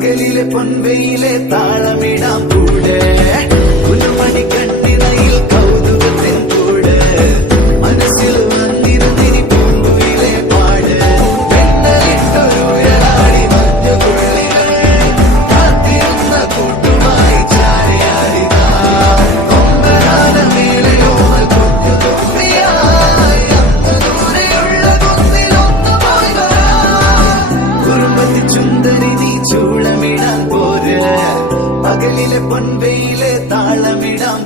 പകലിലെ പൊൻവെയിലെ താളമിടാം കൂടെ ഒരു മണിക്കണ്ണിണയിൽ കൗതുകത്തിൻ കൂടെ മനസ്സിൽ വന്നിരുന്നിനി പൂങ്കുയിലെ പാട് പെണ്ണലിട്ടൊരുയരാടി മഞ്ഞുതുള്ളികൾ കാത്തിരുന്ന കൂട്ടുമായി ചാരയാടിതാ കൊമ്പനാന മേലെയോ കുഞ്ഞു തുമ്പിയായി അന്ന് ദൂരെയുള്ള കുന്നിലൊന്നു പോയി വരാം കുറുമ്പത്തി ചുന്ദരി നീ ചൂളമിടാൻ പോര് പകലിലെ പൊൻവെയിലെ താളമിടാം